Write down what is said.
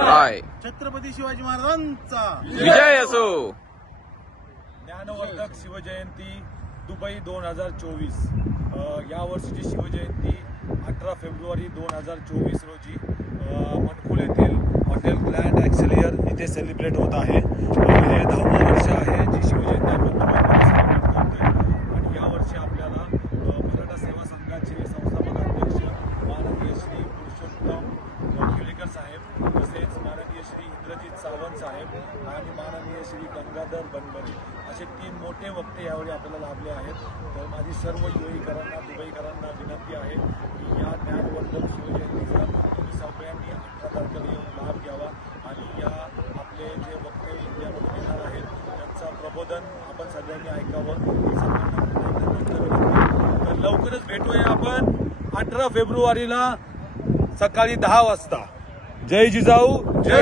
हाय छत्रपती शिवाजी महाराजांचा विजय असो। ज्ञानवर्धक शिवजयंती दुबई 2024 या वर्षीची शिवजयंती 18 फेब्रुवारी 2024 रोजी मनकुल येथील हॉटेल ग्रँड एक्सेलियर इथे सेलिब्रेट होत आहे। हे 10वं वर्ष आहे जी शिवजयंती आपण दुबईमध्ये सेलिब्रेट करतोय आणि या वर्षी आपल्याला मराठा सेवा संघाचे संस्थापक अध्यक्ष माननीय श्री पुरुषोत्तम किलेकर साहेब, तसेच माननीय श्री इंद्रजित सावंत साहेब आणि माननीय श्री गंगाधर बनबरे असे 3 मोठे वक्ते यावेळी आपल्याला लाभले आहेत। तर माझी सर्व युएईकरांना दुबईकरांना विनंती आहे की या ज्ञानवर्धक शिवजयंतीचा तुम्ही सगळ्यांनी 18 तारखेला येऊन लाभ घ्यावा आणि या आपले जे वक्ते इंडियामध्ये येणार आहेत त्यांचं प्रबोधन आपण सगळ्यांनी ऐकावं। तर लवकरच भेटूया आपण 18 फेब्रुवारीला सकाळी 10 वाजता। जय जिजाऊ जय